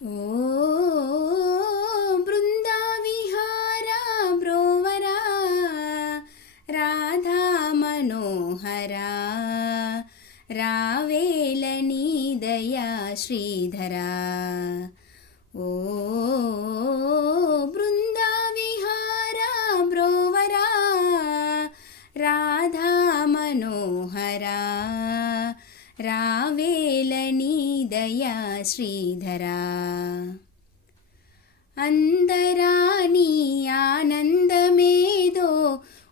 ओ बृन्दाविहारा ब्रोवरा राधा मनोहरा रावेलनी दया श्रीधरा। ओ बृन्दाविहारा ब्रोवरा राधा मनोहरा रावेलनी दया श्रीधरा। అందరాని ఆనందమేదో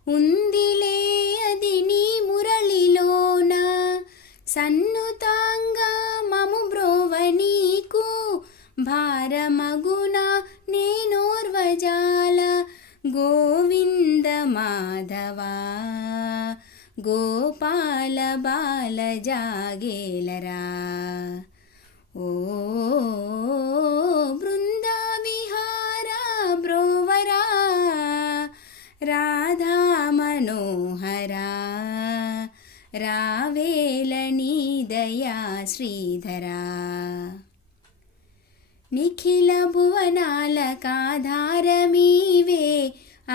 ఉందిలే అది నీ మురళిలోన సన్నుతాంగా మము బ్రోవ నీకు భారమగున నేనోర్వజాల గోవింద మాధవా గోపాల బాల జాగేలరా। ఓ బృందావిహారా బ్రోవరా రాధా మనోహరా రావేలనీ దయా శ్రీధరా। నిఖిల భువనాలకాధారమీవే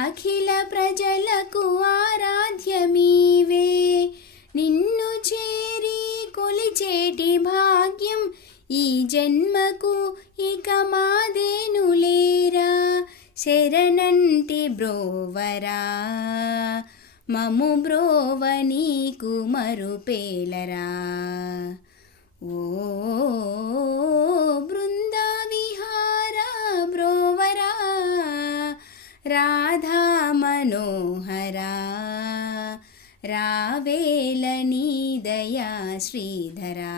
అఖిల ప్రజలకు ఆరాధ్యమీవే నిన్ను చేరి కొలిచేటి భాగ్యం ఈ జన్మకు ఇక మాదేనులేరా। శరణంటి బ్రోవరా మము బ్రోవ నీకు మరుపేలరా। ఓ బృందావిహారా బ్రోవరా రాధా మనోహరా రావేలనీ దయా శ్రీధరా।